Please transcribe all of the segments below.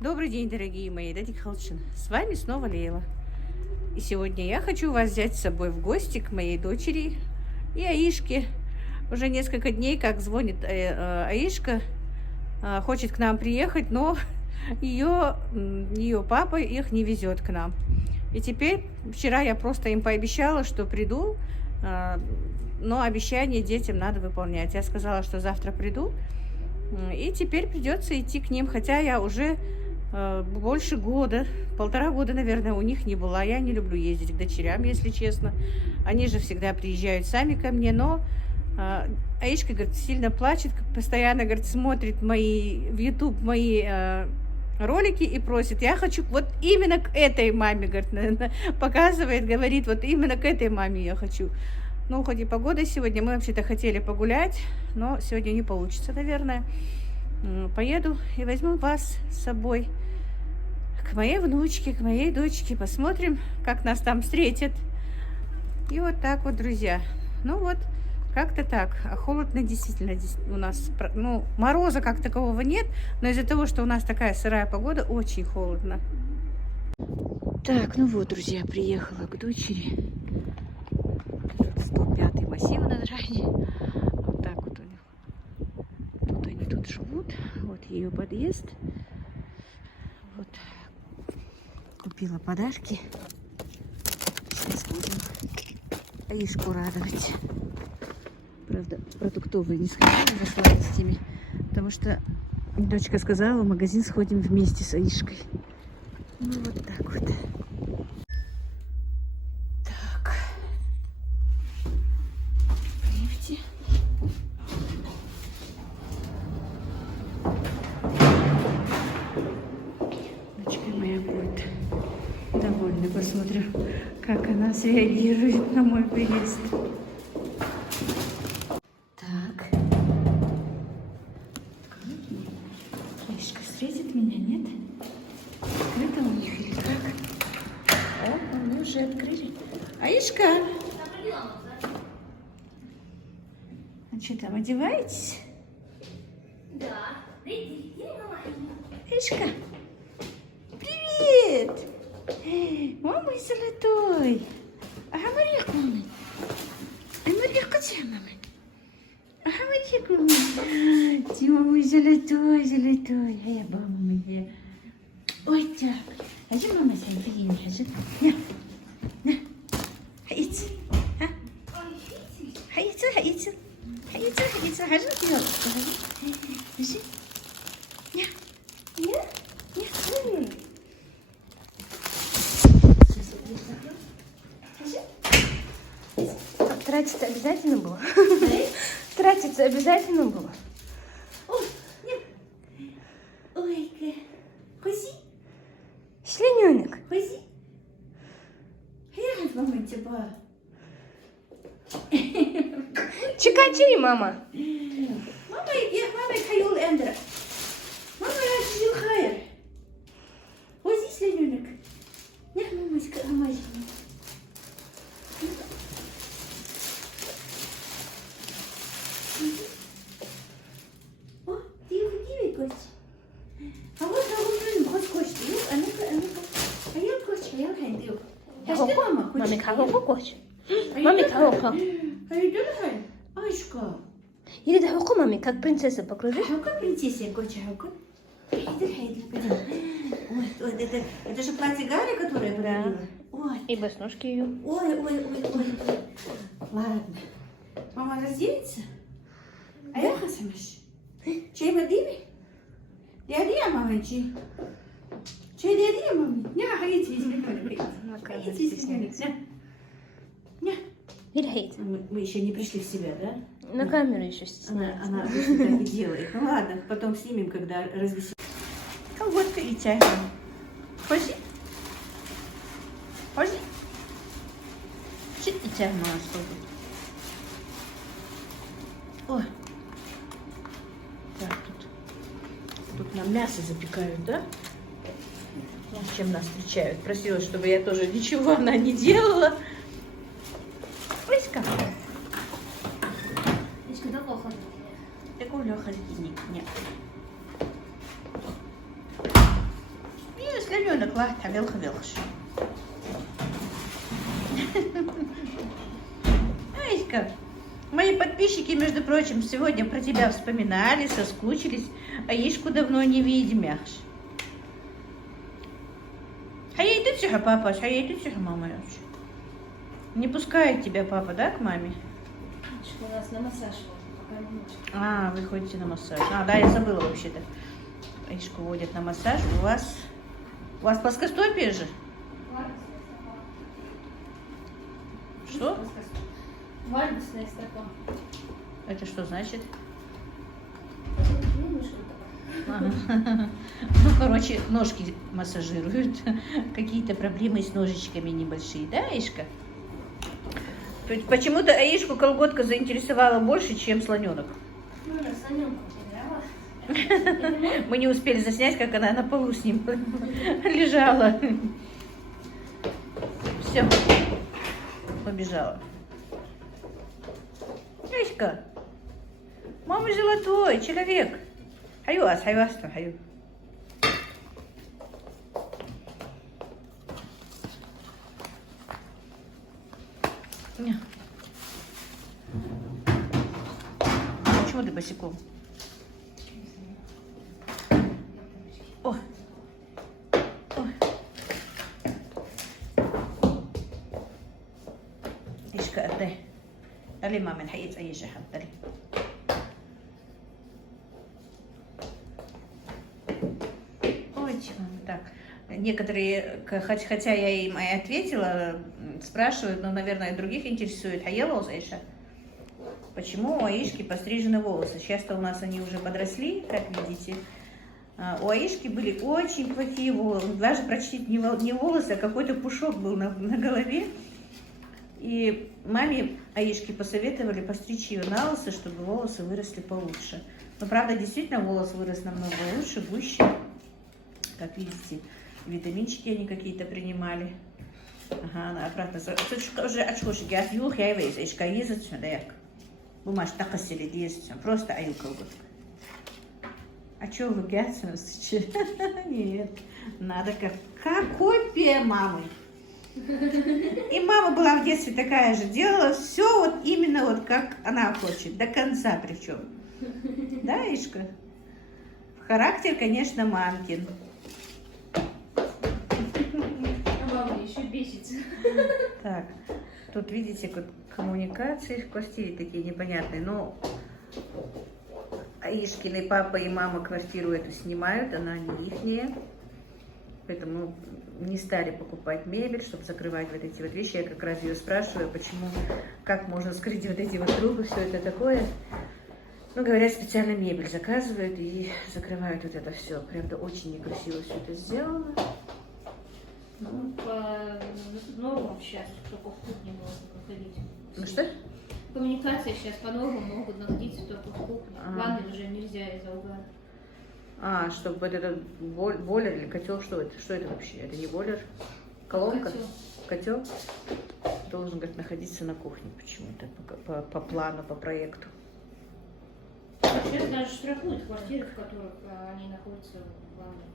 Добрый день, дорогие мои, Дадик Халчин. С вами снова Лейла. И сегодня я хочу вас взять с собой в гости к моей дочери и Аишке. Уже несколько дней, как звонит Аишка, хочет к нам приехать, но ее папа их не везет к нам. И теперь, вчера я просто им пообещала, что приду, но обещание детям надо выполнять. Я сказала, что завтра приду, и теперь придется идти к ним, хотя я уже больше года, 1,5 года, наверное, у них не была. Я не люблю ездить к дочерям, если честно. Они же всегда приезжают сами ко мне, но Аишка, говорит, сильно плачет, постоянно, говорит, смотрит в YouTube мои ролики и просит, я хочу вот именно к этой маме, говорит, показывает, говорит, вот именно к этой маме я хочу. Ну, хоть и погода сегодня, мы вообще-то хотели погулять, но сегодня не получится, наверное. Поеду и возьму вас с собой к моей внучке, к моей дочке. Посмотрим, как нас там встретят. И вот так вот, друзья. Ну вот, как-то так. А холодно действительно у нас. Ну, мороза как такового нет, но из-за того, что у нас такая сырая погода, очень холодно. Так, ну вот, друзья, приехала к дочери. 105-й массив на Дране. Вот так вот у них. Тут они тут живут. Вот ее подъезд. Вот. Купила подарки. Сейчас будем Аишку радовать. Правда, продуктовые не сходила за сладостями, потому что дочка сказала, в магазин сходим вместе с Аишкой. Ну вот так вот. Так. Лифте. Дочка моя будет довольна. Посмотрим, как она среагирует на мой приезд. Так. Аишка встретит меня, нет? Открыто у них или как? О, они уже открыли. Аишка! А что там, одеваетесь? Да. Аишка! Привет! О, мой золотой! Ага, Марьяк, мамы. Ай, Марьяк, где мамы? Ага, Марьяк, мамы. Тима, мой золотой, золотой. А я мама моя. Ой, так. А где мама сам приедет? На, на. Хаиц. А? Хаиц, хаиц. Хаиц, хаиц. Хажи, делай. Хажи. Ня. Ня. Ня. Тратиться обязательно было? Тратиться обязательно было? Ой-ка. Хози. Члененок. Хози. Я рад вам тебя. Чикачи, мама. Мама, я хаюл эндра. Мама, я хаюл хайр. Хози, члененок. Нях, мамочка, амачка. О, ты его гость. А вот гость. А ну-ка. А я гость, а я хендил. Маме, кого хочешь? Маме, кого? А я делаю? Аишка. Или да, маме, как принцесса покружи? Хаука, принцесса, гоча, хаука. Хайдер, пойдем. Ой, это же платье Галя, которое подарила? Ой. И босоножки ее. Ой. Ладно. Мама разденется? А я хасамаш. Чай водили? Я мамочи. Чай я маме? Не, ходите, если не. Или хейт. Мы еще не пришли в себя, да? На камеру еще стесняется. Она обычно так и делает. Ну ладно, потом снимем, когда развесим. А вот и чай. Хози. Чит и чай мама сходит. О. Так, тут нам мясо запекают, да? Ну, с чем нас встречают? Просила, чтобы я тоже ничего она не делала. Лиска. Такой холодильник. Нет. слоненок, лахта, велха-велш. Аська, мои подписчики, между прочим, сегодня про тебя вспоминали, соскучились, а Ишку давно не видим, Яхш. Хаейдутсиха, папа, хаейдутсиха, мама. Не пускает тебя папа, да, к маме? У нас на массаж. Пока не очень. А, вы ходите на массаж. А, да, я забыла вообще-то. Ишку водят на массаж. У вас плоскостопие же? Что? Вальгусная стопа. Это что значит? Ну, что такое? Ага. Ну, короче, ножки массажируют. Какие-то проблемы с ножичками небольшие, да, Ишка? То есть почему-то Аишку колготка заинтересовала больше, чем слоненок. Ну, да, слоненка потеряла. Мы не успели заснять, как она на полу с ним лежала. Все, побежала. Аишка, мама золотой человек. Хаюас, хаю. Почему ты босиком? О. Ишка, отдай. Дали маме нахиц Аиша, дали. Ой, так. Некоторые, хотя я им и ответила, спрашивают, но, наверное, других интересует. Хаела Аиша? Почему у Аишки пострижены волосы? Сейчас-то у нас они уже подросли, как видите. У Аишки были очень плохие волосы. Даже почти не волосы, а какой-то пушок был на голове. И маме Аишки посоветовали постричь ее на лысо, чтобы волосы выросли получше. Но, правда, действительно, волос вырос намного лучше, гуще. Как видите, витаминчики они какие-то принимали. Ага, она обратно. Уже очкоши гят юх, я и вейс. Аишка езет сюда, як. Бумаж такасили действия. Просто аю колготка. А что вы гятся? Нет, надо как копия мамы. И мама была в детстве такая же, делала все вот именно вот как она хочет, до конца причем. Да, Ишка? Характер, конечно, мамкин. А мама еще бесится. Так, тут видите, как коммуникации в квартире такие непонятные, но Аишкины папа и мама квартиру эту снимают, она не ихняя. Поэтому не стали покупать мебель, чтобы закрывать вот эти вот вещи. Я как раз ее спрашиваю, почему, как можно скрыть вот эти вот трубы, все это такое. Ну, говорят, специально мебель заказывают и закрывают вот это все. Правда, очень некрасиво все это сделано. Ну, по нормам сейчас только в кухне можно находить. Ну что? Коммуникации сейчас по нормам могут находиться только в кухне. В ванной уже нельзя из-за угара. А, чтобы вот этот бойлер или котел, что это? Что это вообще? Это не бойлер? Колонка? Котел должен, говорит, находиться на кухне почему-то, по плану, по проекту. Сейчас даже штрафуют квартиры, в которых они находятся в ванной.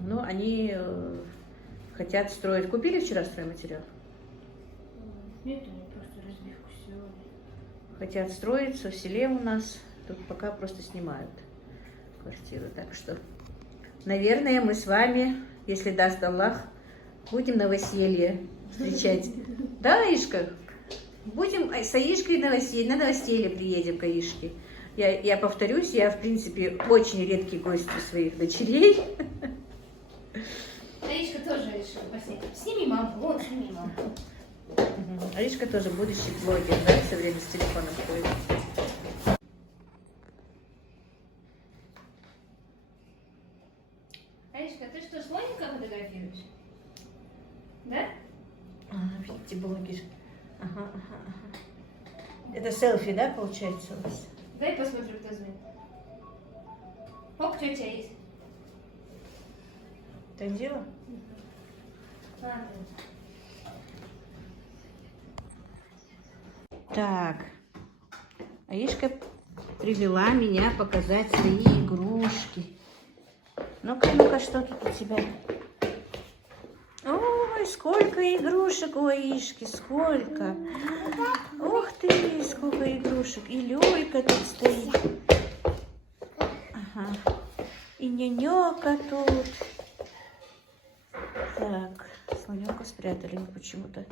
Ну, они хотят строить. Купили вчера стройматериал? Нет, они просто разбивку сделали. Хотят строиться в селе у нас. Тут пока просто снимают квартиру. Так что, наверное, мы с вами, если даст Аллах, будем новоселье встречать. Да, Ишка? Будем с Аишкой на новоселье приедем к Аишке. Я повторюсь, я, в принципе, очень редкий гость у своих дочерей. Аишка тоже решила посетить. Сними маму, вон, сними маму. Аишка тоже будущий блогер, да, все время с телефоном ходит. Аишка, ты что, слоника фотографируешь? Да? Видите, блогер. Ага. Это селфи, да, получается у вас? Дай посмотрю, кто звонит. Оп, тетя есть. Так дело? Так, Аишка привела меня показать свои игрушки. Ну-ка, что тут у тебя? Ой, сколько игрушек у Аишки, сколько. Ух ты, сколько игрушек. И Люлька тут стоит. Ага. И нянёка тут. Так, слонёнка спрятали мы почему-то.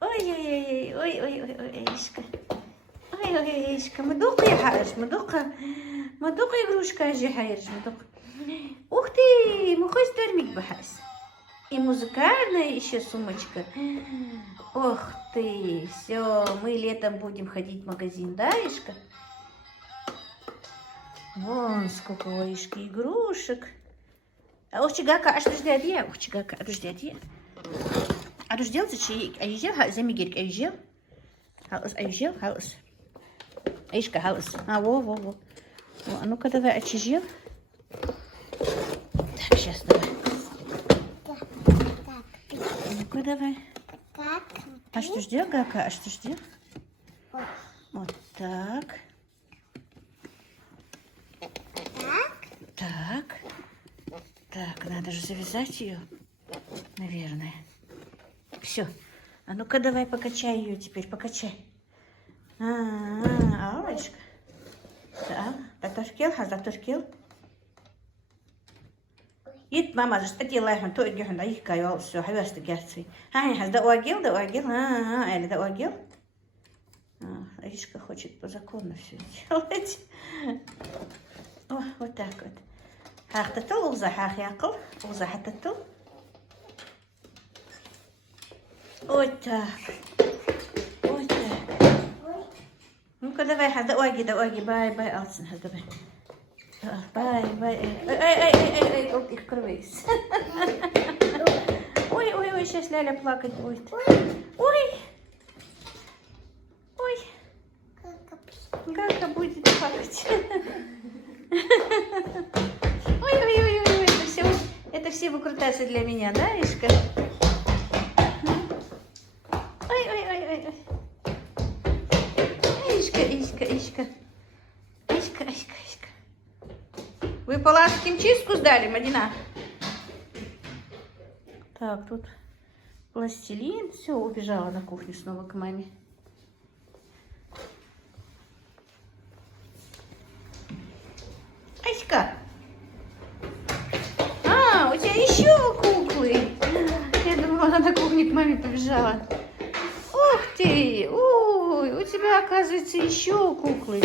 Ой-ой-ой, ой-ой-ой, Аишка. Ой-ой, Аишка, мадука я хараш, мадука игрушка же хараш, мадука. Ух ты, мы хоть дармик бахас. И музыкальная еще сумочка. Ох ты, все, мы летом будем ходить в магазин, да, Ишка? Вон сколько у Ишки игрушек. А ухчигака, а что ждет я? Ухчигака, а ждет я? А ждет зачем? А ежел, замигирк, а ежел? Халус, а ежел, халус. Ишка, халус. А, во. А ну-ка давай, а чижел? Так, сейчас давай. Ну-ка давай. А что ждет, Гака? А что ждет? Вот так. Так, надо же завязать ее, наверное. Все. А ну-ка давай покачай ее теперь, покачай. Алочка. Так, тошкел, хазак тошкел. Ит мама же статила их, то их на их кайол, все, хавясты герцей. Хаз да уагил, или да уагил. Аишка хочет по закону все делать. О, вот так вот. Хахтатул, узахах якл, узахататул. Вот так. Вот так. Ну-ка давай, хаз да уаги, бай, алсын, хаз давай. Бай. Эй, их кровись. Ой, сейчас Ляля плакать будет. Ой. Гака будет плакать. Ой, это все выкрутасы для меня, да, Ишка? Ой. Ишка. Вы палатки химчистку сдали, Мадина? Так, тут пластилин. Все, убежала на кухню снова к маме. Аська. У тебя еще куклы. Я думала, она на кухне к маме побежала. Ух ты. Ой, у тебя, оказывается, еще куклы.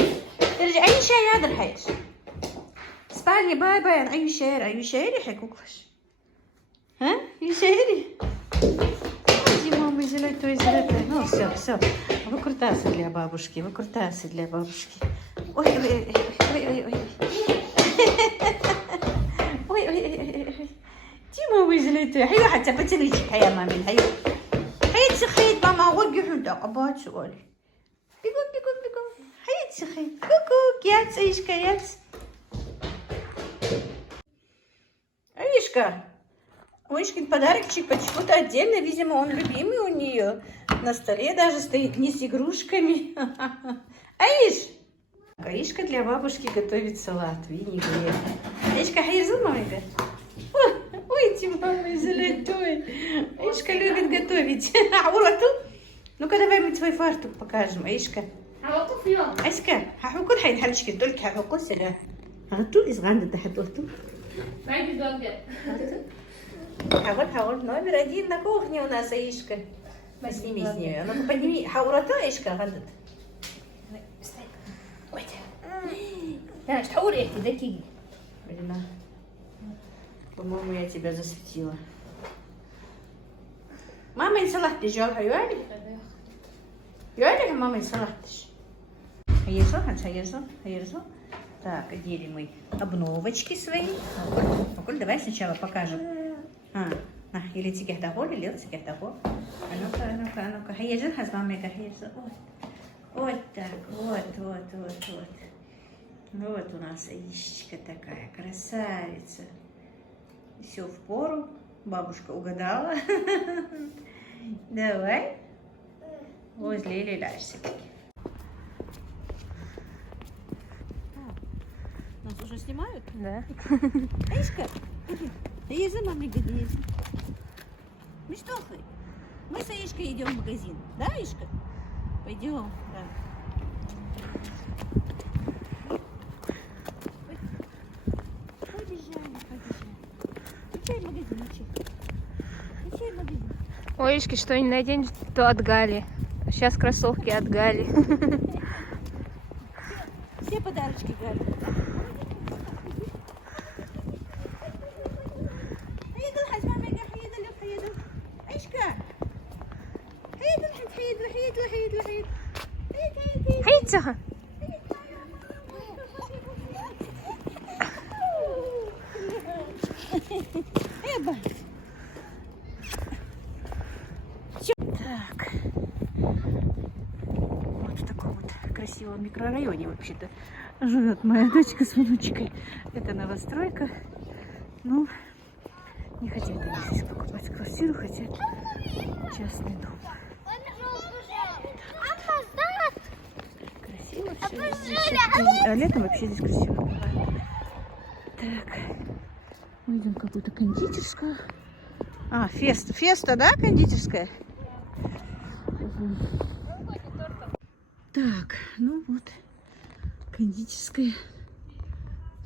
Аиша, я драхаешь. Спальня, бай, Аюшаири хекуклаш. А? Аюшаири? Ой, мама, золотой. Ну, все. Выкрутасы для бабушки, Ой. Дима, вы золотой. Хаю, حتى بتليجي يا مامي. هيا تسخيت ماما وقف عندك أبغى سؤال. بيقول. هيا تسخيت. كوكو, كياتس, Аишка, яц. Аишка, Аишкин подарочек почему-то отдельно, видимо, он любимый у нее. На столе даже стоит не с игрушками. Аишка для бабушки готовит салат, винегрет. Аишка, хайзу, мамига? Ой, ты, мама, золотой. Аишка любит готовить. Ну-ка, давай мы твой фартук покажем, Аишка. Аишка, хахукун хайд харчки, только хахукун сега. Хату из ганда хату. Хавал. Номер 1 на кухне у нас, Аишка. Сними с нее. Ну-ка, подними. Хаурата, Аишка, гандат. Ой, я что урехи, да тиги. По-моему, я тебя засветила. Мама, инсалат, ты жёлха, юали? Юали, мама, инсалат. Хайерзо. Так, одели мы обновочки свои. Давай сначала покажем. Или тебе того, или тебе того. А ну-ка. Хайерзо, хазмамика, хайерзо. Вот так, вот. Вот у нас Аишечка такая, красавица. Все в пору. Бабушка угадала. Давай. Возле Лиляшки. Нас уже снимают? Да. Аишка, иди за мамой, иди. Мечтохай. Мы с Аишкой идем в магазин. Да, Аишка? Пойдем, да. Побежали. Включай магазин, включай магазин. Ой, Ишки, что не надень, то от Гали. Сейчас кроссовки от Гали. Все подарочки Гали. Хейцага. Так. Вот в таком вот красивом микрорайоне вообще-то живет моя дочка с внучкой. Это новостройка. Ну, не хотят они здесь покупать квартиру, хотят частный дом. Красиво все здесь. А летом вообще здесь красиво бывает. Так, мы идем в какую-то кондитерскую. А, Феста, да, кондитерская? Так, ну вот, кондитерская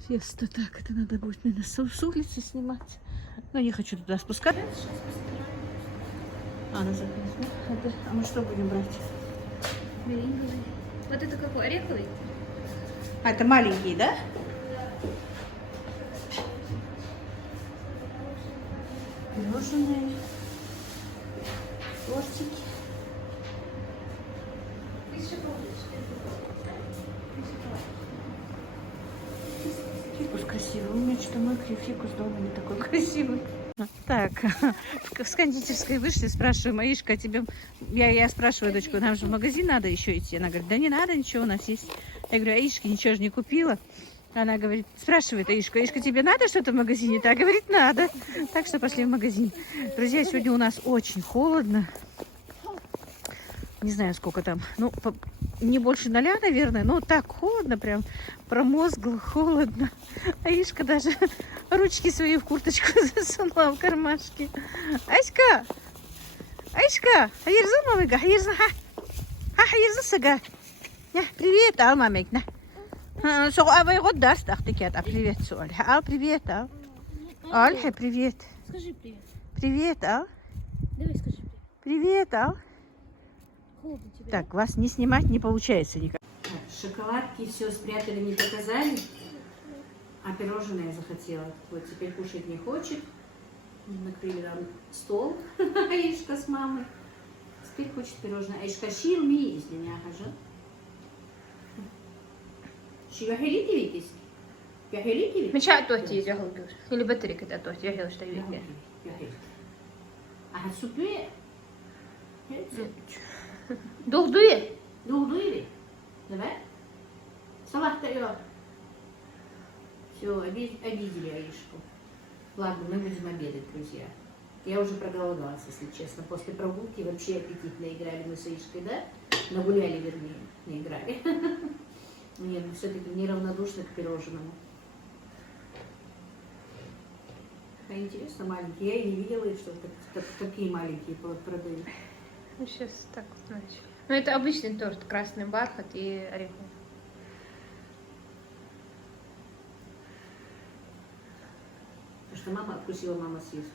Феста. Так, это надо будет, наверное, с улицы снимать. Но я хочу туда спускаться. А, на заказ. А мы что будем брать? Меренговый. Вот это какой? Ореховый? А, это маленький, да? Пирожные, тортики. Фикус красивый. У меня что-то мой фикус дома не такой красивый. Так, с кондитерской вышли, спрашиваю, Маишка, тебе... Я спрашиваю дочку, нам же в магазин надо еще идти. Она говорит, да не надо ничего, у нас есть. Я говорю, Аишке ничего же не купила. Она говорит, спрашивает Аишка, Аишка, тебе надо что-то в магазине? Та говорит, надо. Так что пошли в магазин. Друзья, сегодня у нас очень холодно. Не знаю, сколько там. Ну, не больше 0, наверное, но так холодно, прям промозгло, холодно. Аишка даже ручки свои в курточку засунула в кармашки. Аишка! Аишка! Хайрзумовыга, хайрзаха! Хайрзасага! Привет, мамик, на. А вот даст, ах ты кет, привет, Соль. Привет, Альха, привет. Скажи привет. Привет, Давай скажи привет. Привет, Холодно тебе. Так, вас не снимать не получается никак. Шоколадки все спрятали, не показали. А пирожное захотела. Вот теперь кушать не хочет. Накрыли нам стол. Аишка с мамой. Теперь хочет пирожное. Аишка ширми, если не ахажа. Шигахелитивитис. Яхелитивитис. Меча тоти яхалгил. Или батарейка да тоти яхал что видно. А супе. Долдуе. Долдуили. Давай. Салат-то ее. Все, обидели Аишку. Ладно, мы будем обедать, друзья. Я уже проголодалась, если честно. После прогулки вообще аппетитно играли мы с Аишкой, да? Нагуляли, вернее, не играли. Нет, мы все-таки неравнодушны к пирожному. А интересно, маленькие. Я и не видела, что такие маленькие продают. Ну, сейчас так вот начали. Ну, это обычный торт. Красный бархат и ореховый. Потому что мама откусила, мама съест.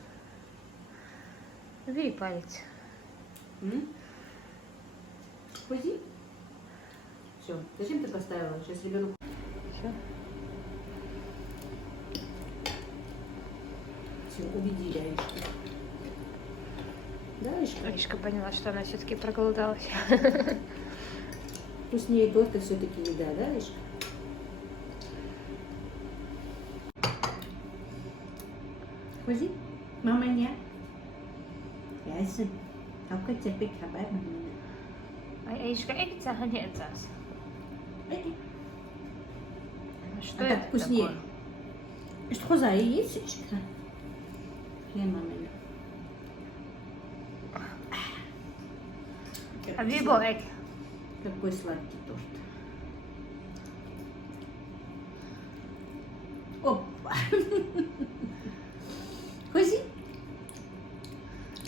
Бери палец. Ходи. Все. Зачем ты поставила? Сейчас ребенок... Все. Все, убедили Аишку. Да, Аишка? Аишка поняла, что она все-таки проголодалась. Вкуснее торта все-таки еда, да, Аишка? Ходи. Мама не. Ясно. Как тебе пик хабар? Аишка, эти не отцас. Что А это так вкуснее. такое? Что хоза и есть, Аишка? Я мама. А вибоэк. Какой сладкий торт. Опа. Хози.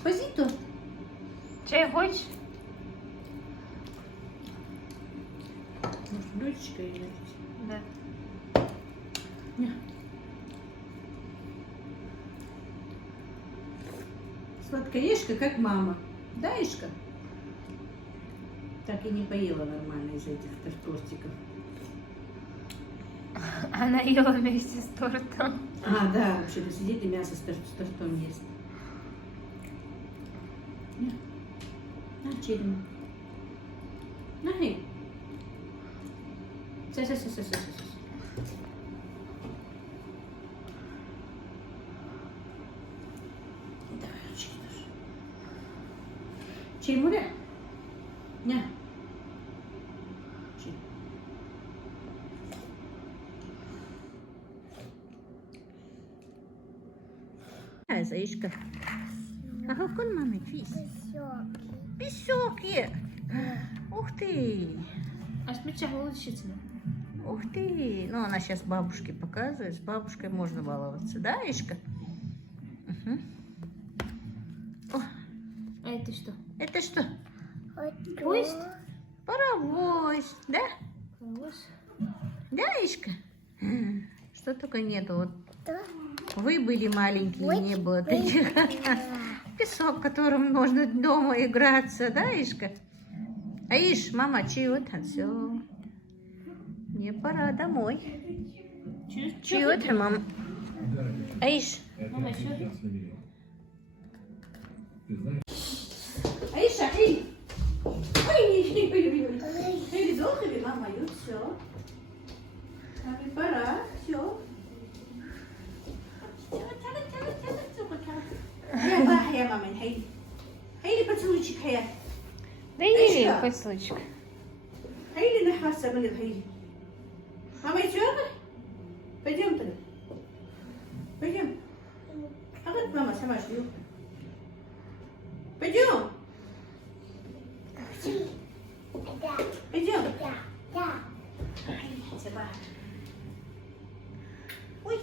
Хози, хочешь? Может, блюдечко или нет? Да. Сладкоежка, как мама. Да, Ишка? Так и не поела нормально из этих тортиков. Она ела вместе с тортом. А, да, вообще-то сидит и мясо с тортом ест. На, черему. На, хей. Давай, ручки тоже. Черему, да? На. Заишка. А какой маме фис? Песок е. Ух ты. А смеча получится. Ух ты. Ну, она сейчас бабушке показывает. С бабушкой можно баловаться. Да, Ишка? Угу. О, А это что? это что? Поезд? Паровоз. Да? Паровоз. Да, Ишка? Что только нету. Вот вы были маленькие, не было таких. Песок, которым можно дома играться, да, Ишка? Аиш, мама, чего-то, все. Мне пора домой. Чего-то, мама. Аиш. Мама, что? Аиша, эй! Ой, эй, долго мама, и все. Маме пора, все. Я мама, Хейли. Хейли, поцелуйчик, Хейли. Да и поцелуйчик. Хейли, нахвастся, блин, Хейли. Мама, идем? Пойдем тогда. Пойдем. А вот мама сама ждет. Пойдем. Пойдем. Ой,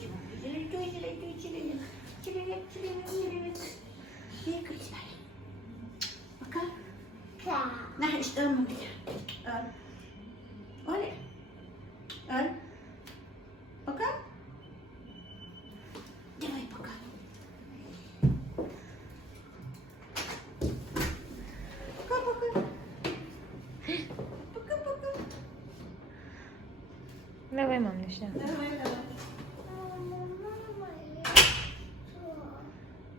пока. На, что мы? Оля? Пока? Давай пока. Пока-пока. Пока-пока. Давай, мам, начнем. Давай.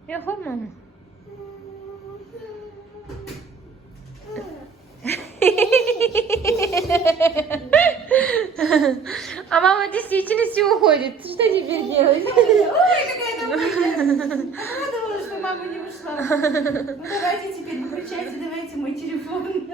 Я хо, мама. А мама действительно уходит. Что теперь делать? Ой, какая там Обрадовалась, что мама не ушла. Ну давайте теперь выключайте, давайте мой телефон.